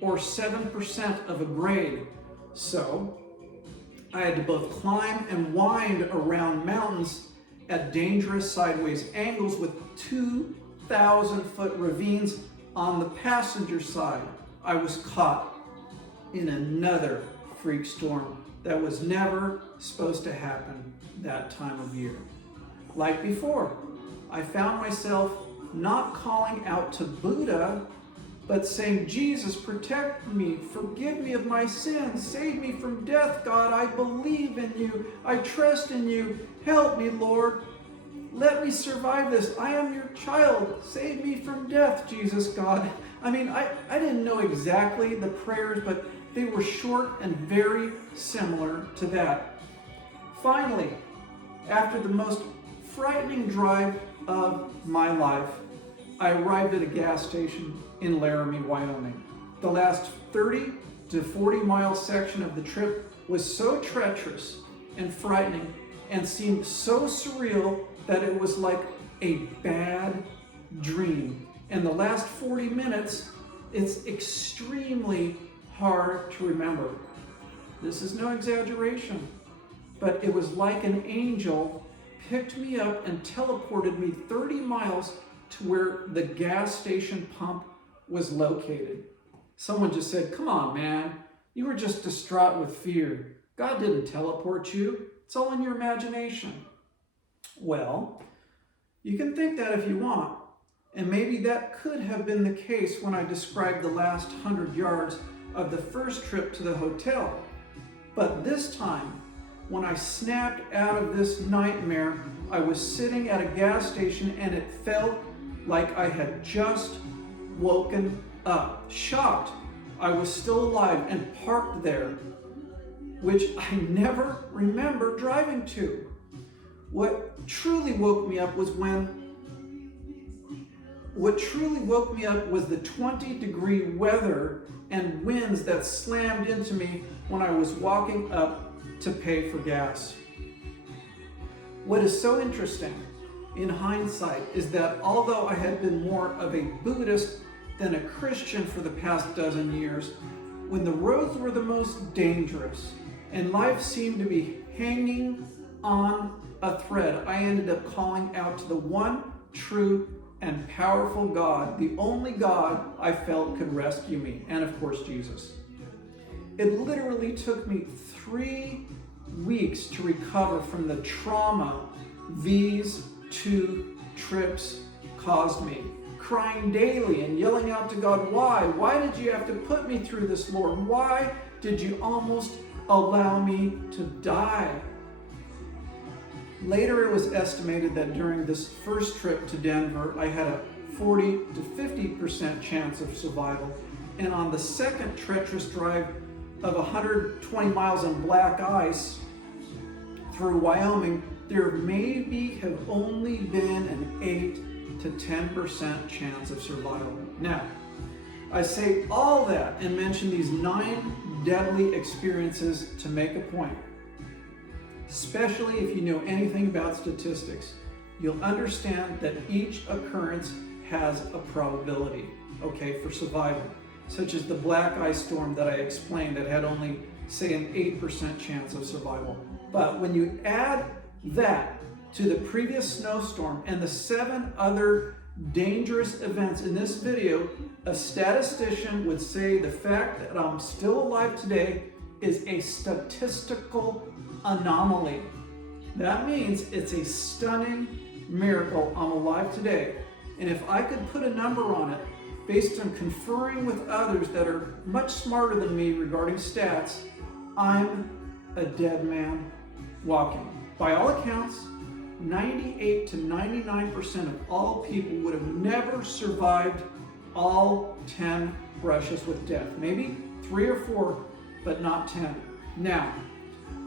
or 7% of a grade. So I had to both climb and wind around mountains at dangerous sideways angles with 2,000-foot ravines on the passenger side. I was caught in another freak storm that was never supposed to happen that time of year. Like before, I found myself not calling out to Buddha, but saying, Jesus, protect me, forgive me of my sins, save me from death, God, I believe in you, I trust in you, help me, Lord. Let me survive this. I am your child. Save me from death, Jesus, God. I mean, I didn't know exactly the prayers, but they were short and very similar to that. Finally, after the most frightening drive of my life, I arrived at a gas station in Laramie, Wyoming. The last 30 to 40 mile section of the trip was so treacherous and frightening and seemed so surreal that it was like a bad dream. And the last 40 minutes, it's extremely hard to remember. This is no exaggeration, but it was like an angel picked me up and teleported me 30 miles to where the gas station pump was located. Someone just said, "Come on, man, you were just distraught with fear. God didn't teleport you. It's all in your imagination." Well, you can think that if you want, and maybe that could have been the case when I described the last 100 yards of the first trip to the hotel. But this time, when I snapped out of this nightmare, I was sitting at a gas station and it felt like I had just woken up. Shocked I was still alive and parked there, which I never remember driving to. What truly woke me up was the 20-degree weather and winds that slammed into me when I was walking up to pay for gas. What is so interesting in hindsight is that although I had been more of a Buddhist than a Christian for the past dozen years, when the roads were the most dangerous and life seemed to be hanging on a thread, I ended up calling out to the one true and powerful God, the only God I felt could rescue me, and of course Jesus. It literally took me 3 weeks to recover from the trauma these 2 trips caused me. Crying daily and yelling out to God, why? Why did you have to put me through this, Lord? Why did you almost allow me to die? Later, it was estimated that during this first trip to Denver, I had a 40 to 50% chance of survival. And on the second treacherous drive of 120 miles on black ice through Wyoming, there maybe have only been an 8 to 10% chance of survival. Now, I say all that and mention these 9 deadly experiences to make a point. Especially if you know anything about statistics, you'll understand that each occurrence has a probability, okay, for survival, such as the black ice storm that I explained that had only, say, an 8% chance of survival. But when you add that to the previous snowstorm and the 7 other dangerous events in this video, a statistician would say the fact that I'm still alive today is a statistical anomaly. That means it's a stunning miracle I'm alive today. And if I could put a number on it, based on conferring with others that are much smarter than me regarding stats, I'm a dead man walking. By all accounts, 98 to 99% of all people would have never survived all 10 brushes with death. Maybe 3 or 4, but not 10. Now,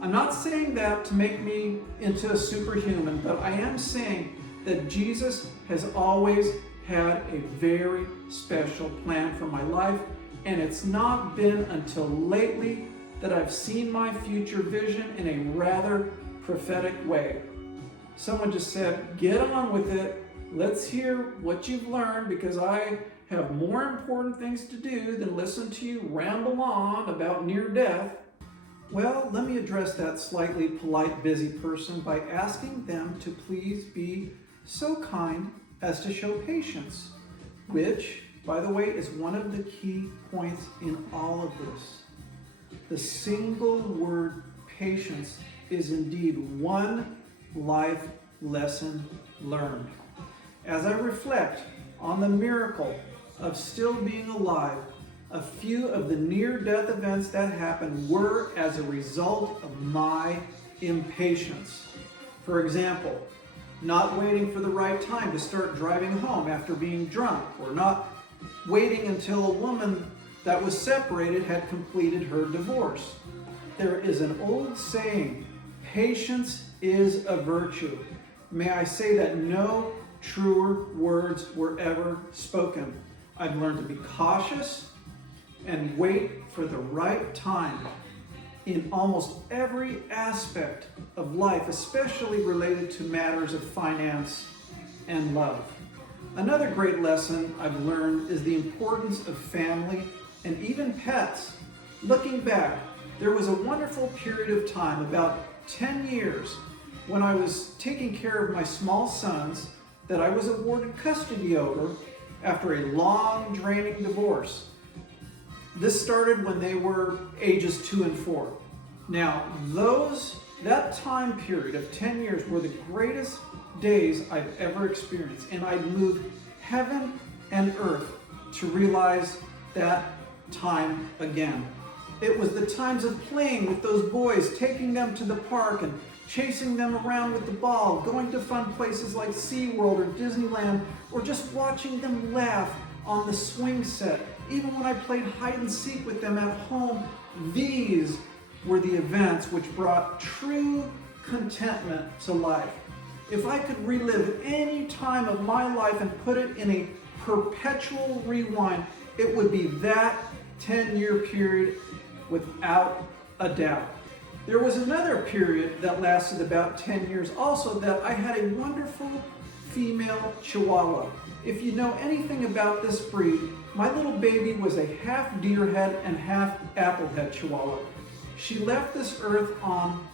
I'm not saying that to make me into a superhuman, but I am saying that Jesus has always had a very special plan for my life, and it's not been until lately that I've seen my future vision in a rather prophetic way. Someone just said, get on with it. Let's hear what you've learned, because I have more important things to do than listen to you ramble on about near death. Well, let me address that slightly polite, busy person by asking them to please be so kind as to show patience, which, by the way, is one of the key points in all of this. The single word patience is indeed one life lesson learned. As I reflect on the miracle of still being alive, a few of the near-death events that happened were as a result of my impatience. For example, not waiting for the right time to start driving home after being drunk, or not waiting until a woman that was separated had completed her divorce. There is an old saying, patience is a virtue. May I say that no truer words were ever spoken. I've learned to be cautious and wait for the right time in almost every aspect of life, especially related to matters of finance and love. Another great lesson I've learned is the importance of family and even pets. Looking back, there was a wonderful period of time, about 10 years, when I was taking care of my small sons that I was awarded custody over after a long, draining divorce. This started when they were ages 2 and 4. Now, that time period of 10 years were the greatest days I've ever experienced, and I'd moved heaven and earth to realize that time again. It was the times of playing with those boys, taking them to the park and chasing them around with the ball, going to fun places like SeaWorld or Disneyland, or just watching them laugh on the swing set. Even when I played hide and seek with them at home, these were the events which brought true contentment to life. If I could relive any time of my life and put it in a perpetual rewind, it would be that 10-year period without a doubt. There was another period that lasted about 10 years also that I had a wonderful female Chihuahua. If you know anything about this breed, my little baby was a half deerhead and half applehead Chihuahua. She left this earth on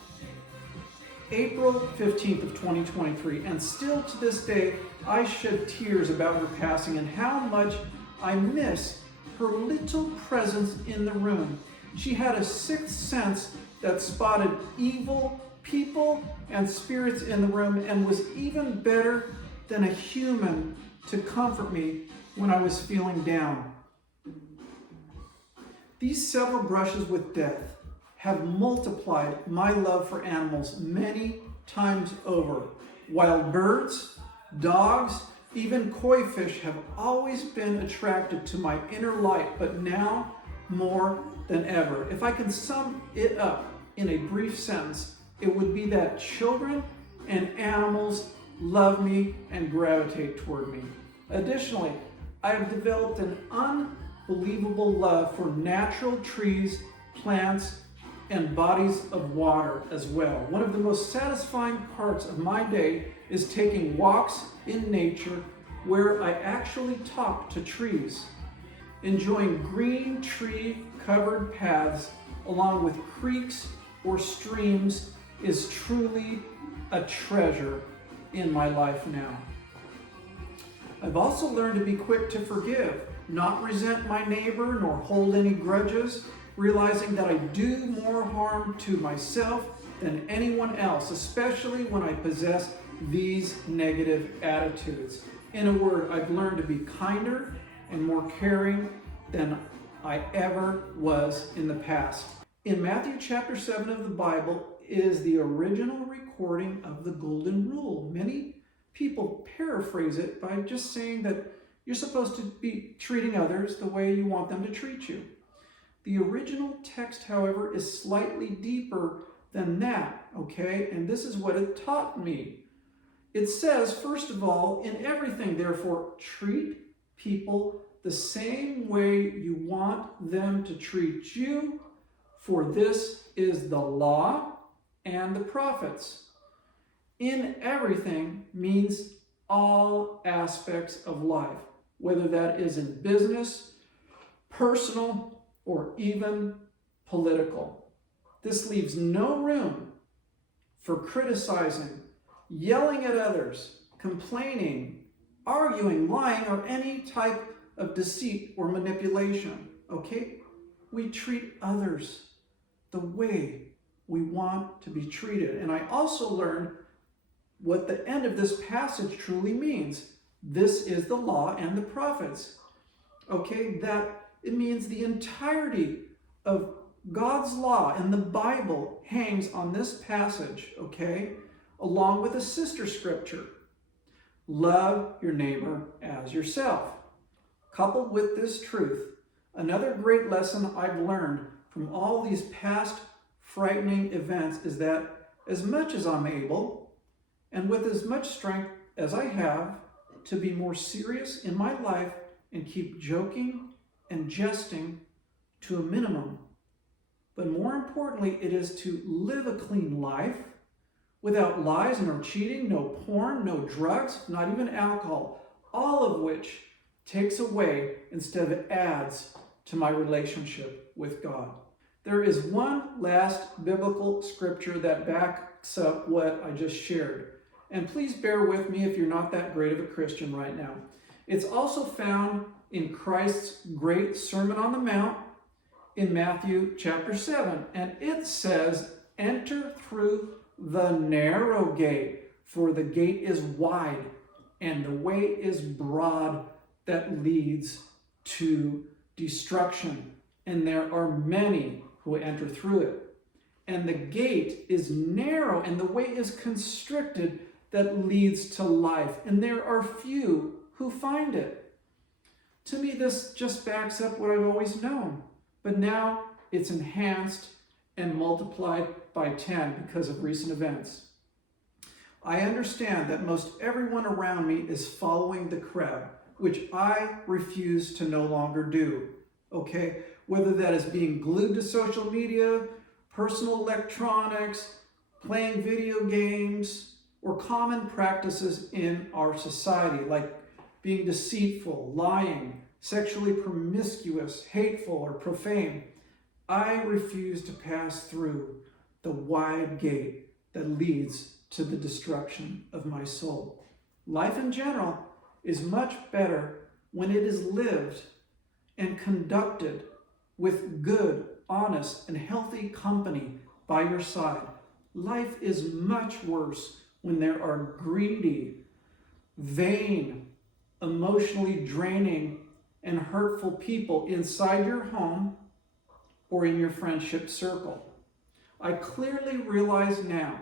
April 15th of 2023, and still to this day, I shed tears about her passing and how much I miss her little presence in the room. She had a sixth sense that spotted evil people and spirits in the room, and was even better than a human to comfort me when I was feeling down. These several brushes with death have multiplied my love for animals many times over. Wild birds, dogs, even koi fish have always been attracted to my inner light, but now more than ever. If I can sum it up in a brief sentence, it would be that children and animals love me and gravitate toward me. Additionally, I have developed an unbelievable love for natural trees, plants, and bodies of water as well. One of the most satisfying parts of my day is taking walks in nature where I actually talk to trees. Enjoying green tree-covered paths along with creeks or streams is truly a treasure in my life now. I've also learned to be quick to forgive, not resent my neighbor nor hold any grudges, realizing that I do more harm to myself than anyone else, especially when I possess these negative attitudes. In a word, I've learned to be kinder and more caring than I ever was in the past. In Matthew chapter 7 of the Bible is the original recording of the Golden Rule. Many people paraphrase it by just saying that you're supposed to be treating others the way you want them to treat you. The original text, however, is slightly deeper than that, okay? And this is what it taught me. It says, first of all, in everything, therefore, treat people the same way you want them to treat you, for this is the law and the prophets. In everything means all aspects of life, whether that is in business, personal, or even political. This leaves no room for criticizing, yelling at others, complaining, arguing, lying, or any type of deceit or manipulation, okay? We treat others the way we want to be treated. And I also learned what the end of this passage truly means. This is the law and the prophets. Okay, that it means the entirety of God's law and the Bible hangs on this passage, okay, along with a sister scripture. Love your neighbor as yourself. Coupled with this truth, another great lesson I've learned from all these past frightening events is that as much as I'm able, and with as much strength as I have, to be more serious in my life and keep joking and jesting to a minimum. But more importantly, it is to live a clean life without lies nor cheating, no porn, no drugs, not even alcohol, all of which takes away instead of adds to my relationship with God. There is one last biblical scripture that backs up what I just shared. And please bear with me if you're not that great of a Christian right now. It's also found in Christ's great Sermon on the Mount in Matthew chapter 7. And it says, "Enter through the narrow gate, for the gate is wide and the way is broad that leads to destruction. And there are many who enter through it. And the gate is narrow and the way is constricted that leads to life. And there are few who find it." To me, this just backs up what I've always known. But now it's enhanced and multiplied by 10 because of recent events. I understand that most everyone around me is following the crowd, which I refuse to no longer do. Okay? Whether that is being glued to social media, personal electronics, playing video games, or common practices in our society, like being deceitful, lying, sexually promiscuous, hateful, or profane. I refuse to pass through the wide gate that leads to the destruction of my soul. Life in general is much better when it is lived and conducted with good, honest, and healthy company by your side. Life is much worse when there are greedy, vain, emotionally draining, and hurtful people inside your home or in your friendship circle. I clearly realize now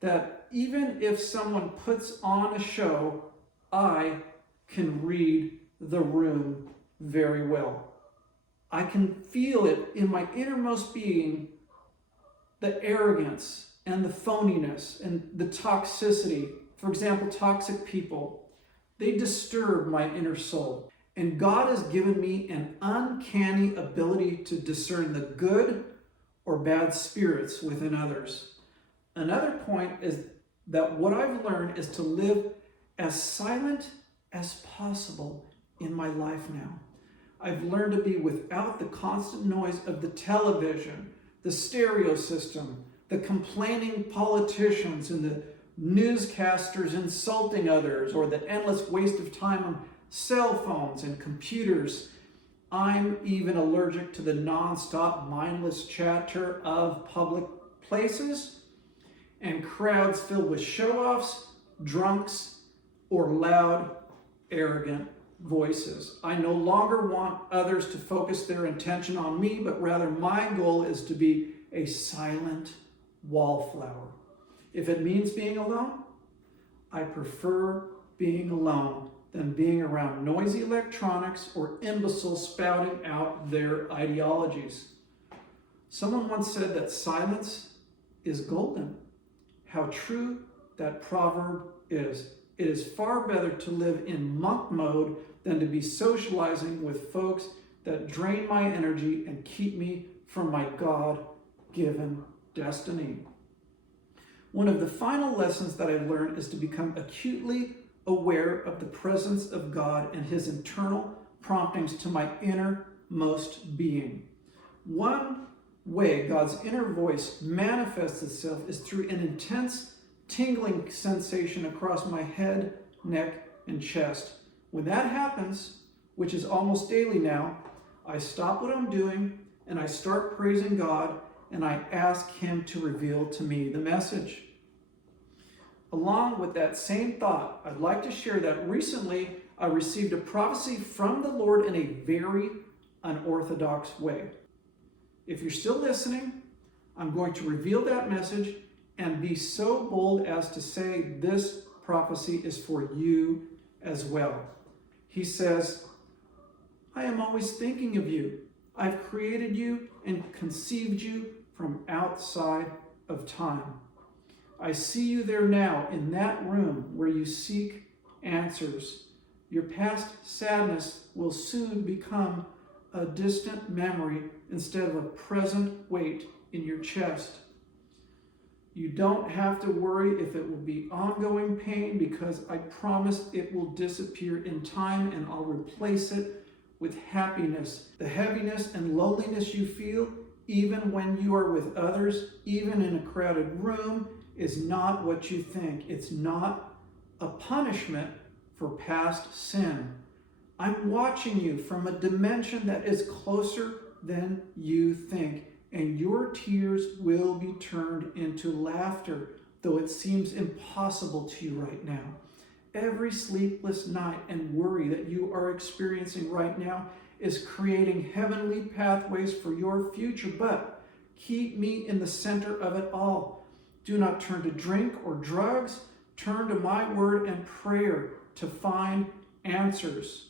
that even if someone puts on a show, I can read the room very well. I can feel it in my innermost being, the arrogance and the phoniness and the toxicity. For example, toxic people, they disturb my inner soul. And God has given me an uncanny ability to discern the good or bad spirits within others. Another point is that what I've learned is to live as silent as possible in my life now. I've learned to be without the constant noise of the television, the stereo system, the complaining politicians and the newscasters insulting others, or the endless waste of time on cell phones and computers. I'm even allergic to the non-stop mindless chatter of public places and crowds filled with show-offs, drunks, or loud, arrogant voices. I no longer want others to focus their attention on me, but rather my goal is to be a silent wallflower. If it means being alone, I prefer being alone than being around noisy electronics or imbeciles spouting out their ideologies. Someone once said that silence is golden. How true that proverb is. It is far better to live in monk mode than to be socializing with folks that drain my energy and keep me from my God-given destiny. One of the final lessons that I've learned is to become acutely aware of the presence of God and his internal promptings to my innermost being. One way God's inner voice manifests itself is through an intense tingling sensation across my head, neck, and chest. When that happens, which is almost daily now, I stop what I'm doing and I start praising God and I ask him to reveal to me the message. Along with that same thought, I'd like to share that recently I received a prophecy from the Lord in a very unorthodox way. If you're still listening, I'm going to reveal that message and be so bold as to say this prophecy is for you as well. He says, I am always thinking of you. I've created you and conceived you from outside of time. I see you there now in that room where you seek answers. Your past sadness will soon become a distant memory instead of a present weight in your chest. You don't have to worry if it will be ongoing pain, because I promise it will disappear in time and I'll replace it with happiness. The heaviness and loneliness you feel, even when you are with others, even in a crowded room, is not what you think. It's not a punishment for past sin. I'm watching you from a dimension that is closer than you think, and your tears will be turned into laughter, though it seems impossible to you right now. Every sleepless night and worry that you are experiencing right now is creating heavenly pathways for your future, but keep me in the center of it all. Do not turn to drink or drugs. Turn to my word and prayer to find answers.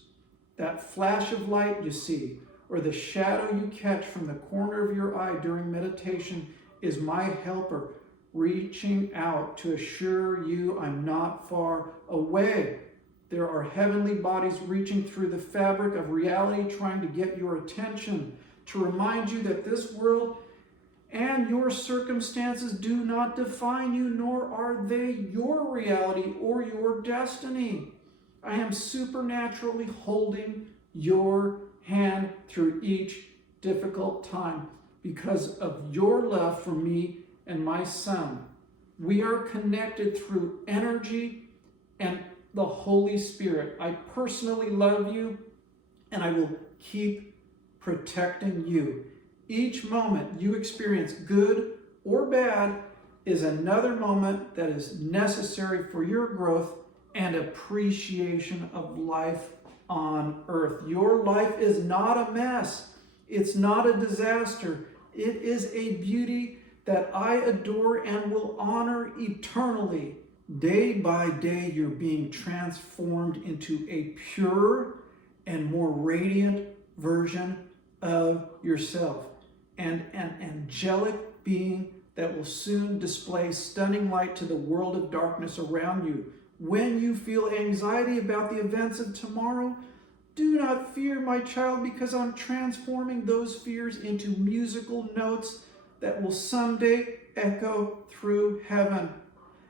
That flash of light you see, or the shadow you catch from the corner of your eye during meditation, is my helper reaching out to assure you I'm not far away. There are heavenly bodies reaching through the fabric of reality, trying to get your attention, to remind you that this world and your circumstances do not define you, nor are they your reality or your destiny. I am supernaturally holding your hand through each difficult time because of your love for me and my son. We are connected through energy and the Holy Spirit. I personally love you, and I will keep protecting you. Each moment you experience, good or bad, is another moment that is necessary for your growth and appreciation of life on earth. Your life is not a mess. It's not a disaster. It is a beauty that I adore and will honor eternally. Day by day, you're being transformed into a pure and more radiant version of yourself, and an angelic being that will soon display stunning light to the world of darkness around you. When you feel anxiety about the events of tomorrow, do not fear, my child, because I'm transforming those fears into musical notes that will someday echo through heaven.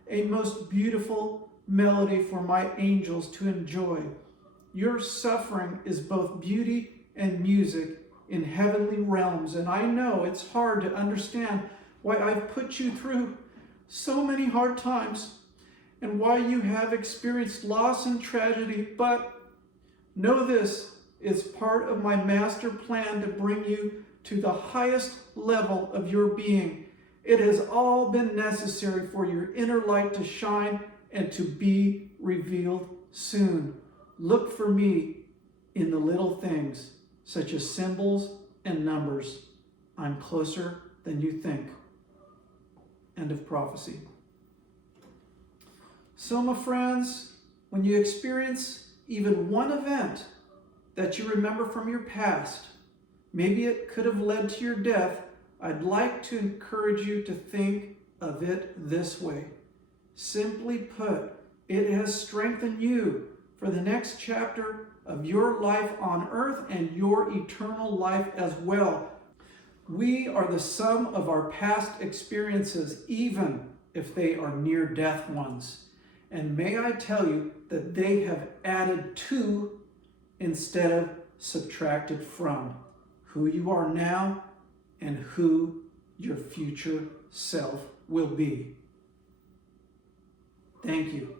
A most beautiful melody for my angels to enjoy. Your suffering is both beauty and music in heavenly realms, and I know it's hard to understand why I've put you through so many hard times and why you have experienced loss and tragedy, but know this is part of my master plan to bring you to the highest level of your being. It has all been necessary for your inner light to shine and to be revealed soon. Look for me in the little things, such as symbols and numbers. I'm closer than you think. End of prophecy. So, my friends, when you experience even one event that you remember from your past, maybe it could have led to your death, I'd like to encourage you to think of it this way. Simply put, it has strengthened you for the next chapter of your life on earth and your eternal life as well. We are the sum of our past experiences, even if they are near-death ones. And may I tell you that they have added to instead of subtracted from who you are now and who your future self will be. Thank you.